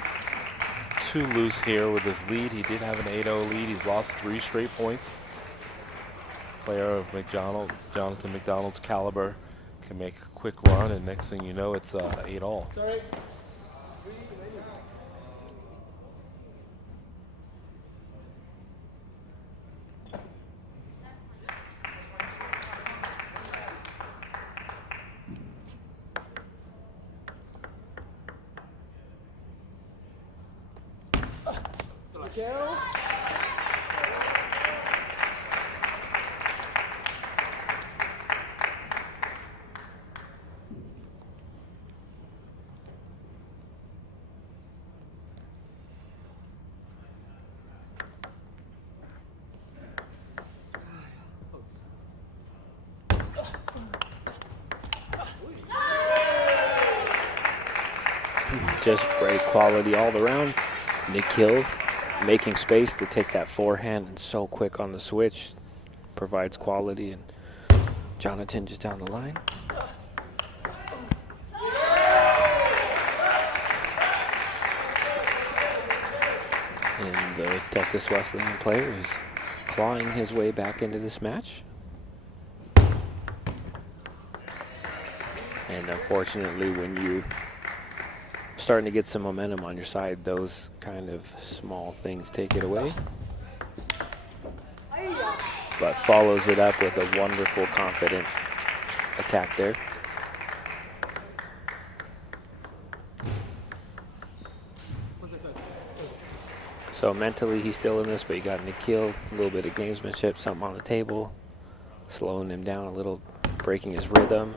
too loose here with his lead. He did have an 8-0 lead. He's lost 3 straight points. Player of Jonathan McDonald's caliber can make a quick run, and next thing you know, it's 8-all. Nikhil. Just great quality all around. Nikhil making space to take that forehand and so quick on the switch. Provides quality, and Jonathan just down the line. And the Texas Wesleyan player is clawing his way back into this match. And unfortunately, when you starting to get some momentum on your side, those kind of small things take it away. But follows it up with a wonderful, confident attack there. So mentally, he's still in this, but you got Nikhil, a little bit of gamesmanship, something on the table, slowing him down a little, breaking his rhythm.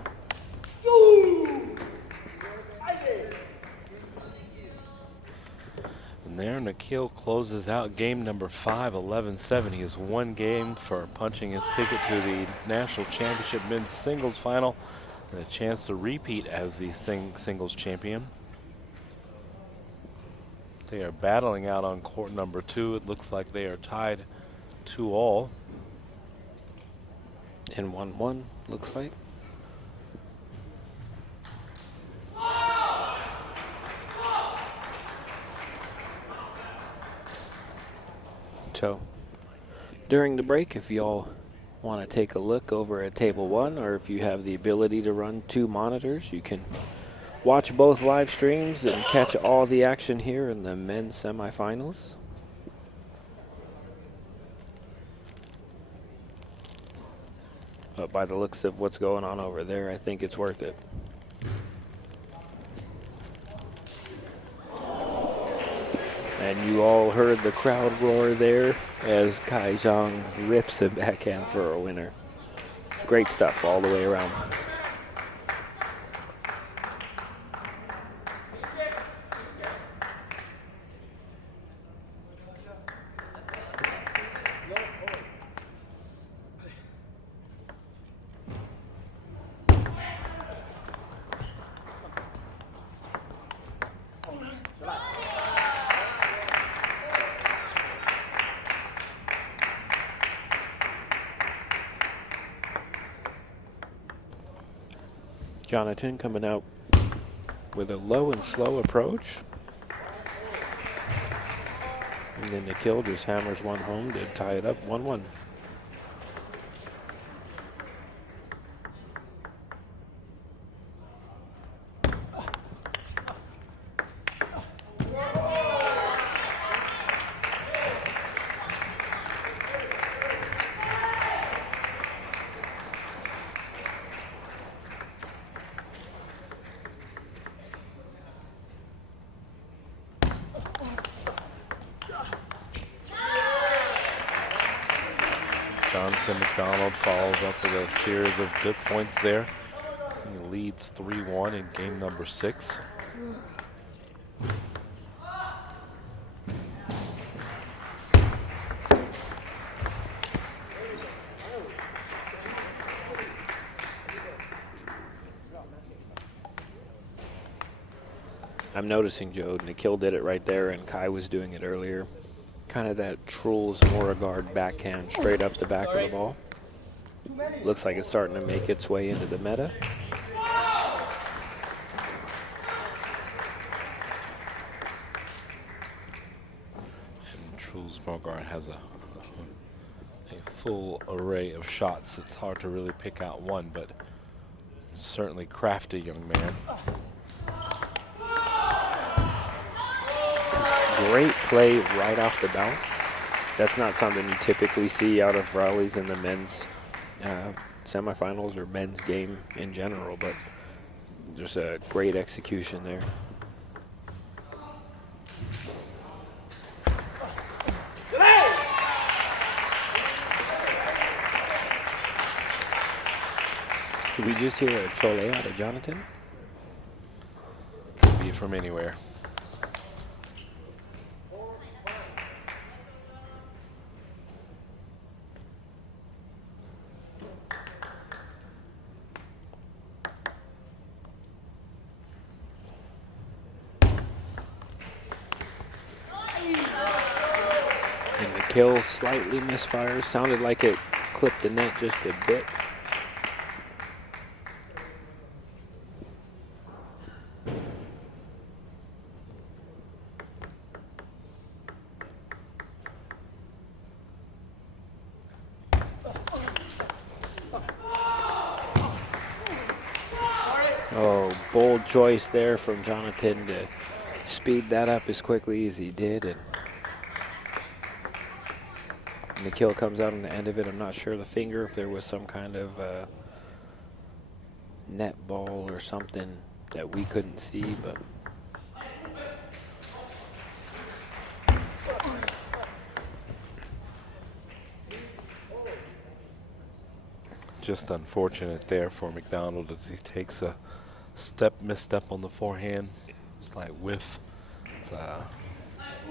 And there, Nikhil closes out game number 5, 11-7. He has one game for punching his ticket to the National Championship Men's Singles Final and a chance to repeat as the singles champion. They are battling out on court number 2. It looks like they are tied 2-all. And 1-1, looks like. So during the break, if y'all want to take a look over at table 1, or if you have the ability to run 2 monitors, you can watch both live streams and catch all the action here in the men's semifinals. But by the looks of what's going on over there, I think it's worth it. And you all heard the crowd roar there as Kai Zhang rips a backhand for a winner. Great stuff all the way around. Jonathan coming out with a low and slow approach. And then Nikhil just hammers one home to tie it up 1-1. Johnson McDonald follows up with a series of good points there. He leads 3-1 in game number 6. I'm noticing, Joe, Nikhil did it right there, and Kai was doing it earlier. Kind of that Truls Moregard backhand straight up the back of the ball. Looks like it's starting to make its way into the meta. And Truls Moregard has a full array of shots. It's hard to really pick out one, but certainly crafty young man. Great play right off the bounce. That's not something you typically see out of rallies in the men's semifinals or men's game in general, but just a great execution there. Did we just hear a chole out of Jonathan? Could be from anywhere. McHale slightly misfires. Sounded like it clipped the net just a bit. Oh, bold choice there from Jonathan to speed that up as quickly as he did. And McHale comes out on the end of it. I'm not sure the finger, if there was some kind of net ball or something that we couldn't see, but just unfortunate there for McDonald as he takes a misstep on the forehand. Slight whiff. It's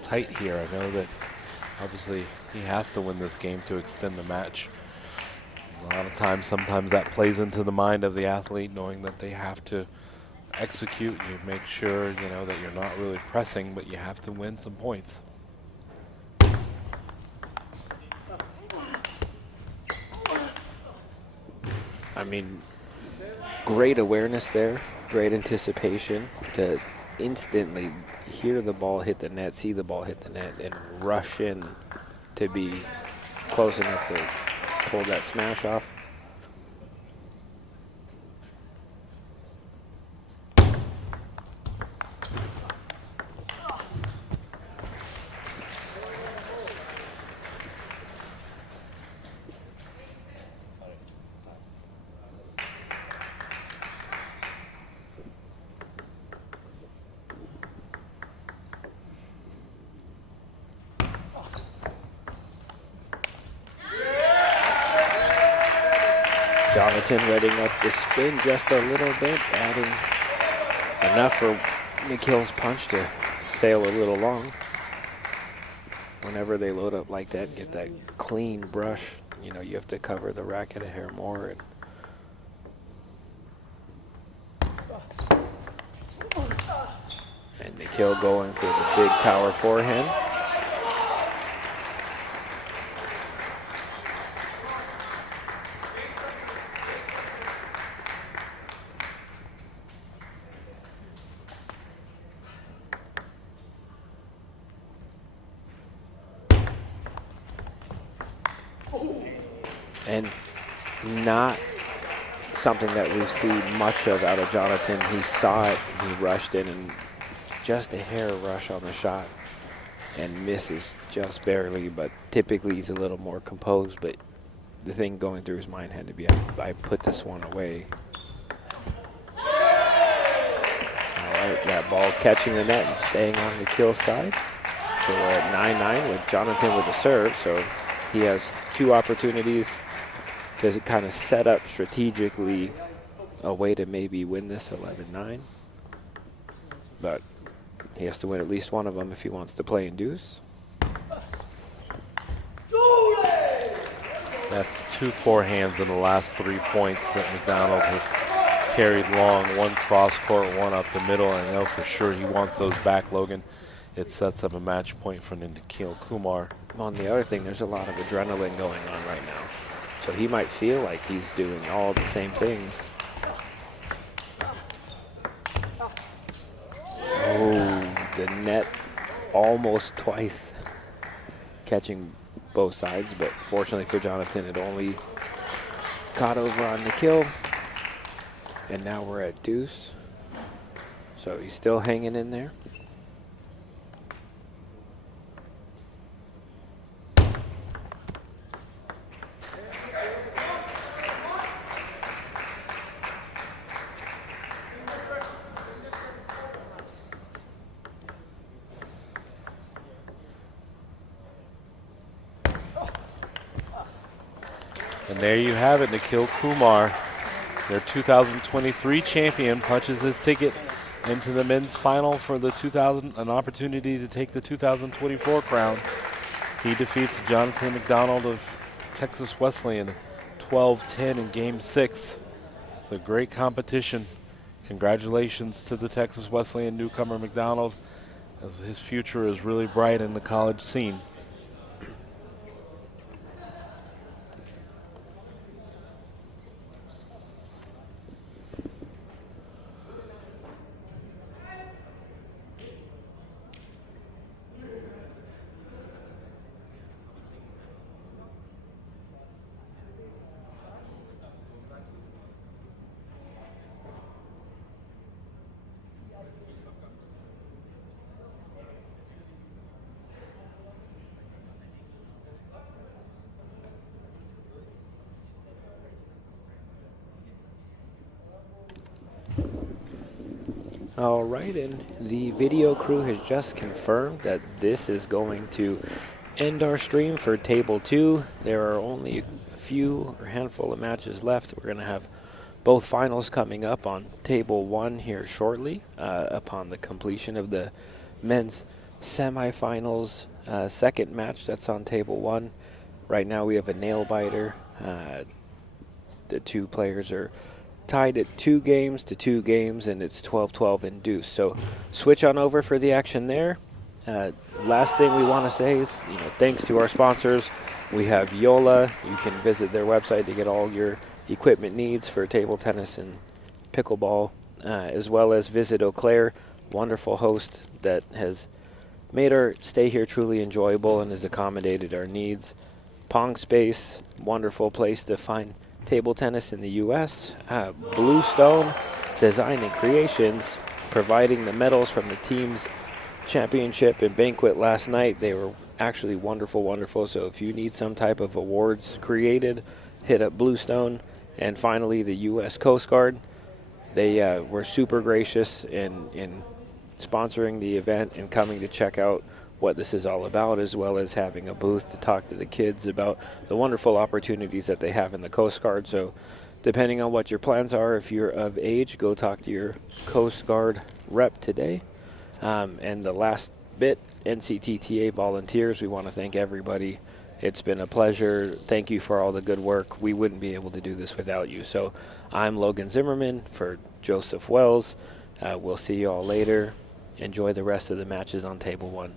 tight here. I know that obviously he has to win this game to extend the match. A lot of times, sometimes that plays into the mind of the athlete, knowing that they have to execute. You make sure, you know, that you're not really pressing, but you have to win some points. I mean, great awareness there, great anticipation to instantly hear the ball hit the net, see the ball hit the net, and rush in to be close enough to pull that smash off. Jonathan readying up the spin just a little bit, adding enough for McHale's punch to sail a little long. Whenever they load up like that and get that clean brush, you know, you have to cover the racket a hair more. And McHale going for the big power forehand. And not something that we've seen much of out of Jonathan. He saw it, he rushed in, and just a hair rush on the shot and misses just barely, but typically he's a little more composed, but the thing going through his mind had to be, I put this one away. All right, that ball catching the net and staying on the kill side. So we're at 9-9 with Jonathan with the serve, so he has two opportunities to kind of set up strategically a way to maybe win this 11-9. But he has to win at least one of them if he wants to play in deuce. That's two forehands in the last 3 points that McDonald has carried long. One cross court, one up the middle. I know for sure he wants those back, Logan. It sets up a match point for Nikhil Kumar. Well, and the other thing, there's a lot of adrenaline going on right now. So he might feel like he's doing all the same things. Oh, the net almost twice catching both sides, but fortunately for Jonathan, it only caught over on Nikhil. And now we're at deuce. So he's still hanging in there. And there you have it, Nikhil Kumar, their 2023 champion, punches his ticket into the men's final for an opportunity to take the 2024 crown. He defeats Jonathan McDonald of Texas Wesleyan 12-10 in Game 6. It's a great competition. Congratulations to the Texas Wesleyan newcomer McDonald, as his future is really bright in the college scene. All right, and the video crew has just confirmed that this is going to end our stream for Table 2. There are only a few or handful of matches left. We're going to have both finals coming up on Table 1 here shortly upon the completion of the men's semifinals second match that's on Table 1. Right now we have a nail biter. The two players are tied at 2 games to 2 games, and it's 12-12 in deuce. So switch on over for the action there. Last thing we want to say is, thanks to our sponsors. We have Yola. You can visit their website to get all your equipment needs for table tennis and pickleball, as well as visit Eau Claire, wonderful host that has made our stay here truly enjoyable and has accommodated our needs. Pong Space, wonderful place to find table tennis in the U.S. Bluestone Design and Creations, providing the medals from the team's championship and banquet last night. They were actually wonderful, wonderful. So if you need some type of awards created, hit up Bluestone. And finally, the U.S. Coast Guard. They were super gracious in sponsoring the event and coming to check out what this is all about, as well as having a booth to talk to the kids about the wonderful opportunities that they have in the Coast Guard. So depending on what your plans are, if you're of age, go talk to your Coast Guard rep today. And the last bit, NCTTA volunteers, we want to thank everybody. It's been a pleasure. Thank you for all the good work. We wouldn't be able to do this without you. So I'm Logan Zimmerman for Joseph Wells. We'll see you all later. Enjoy the rest of the matches on Table 1.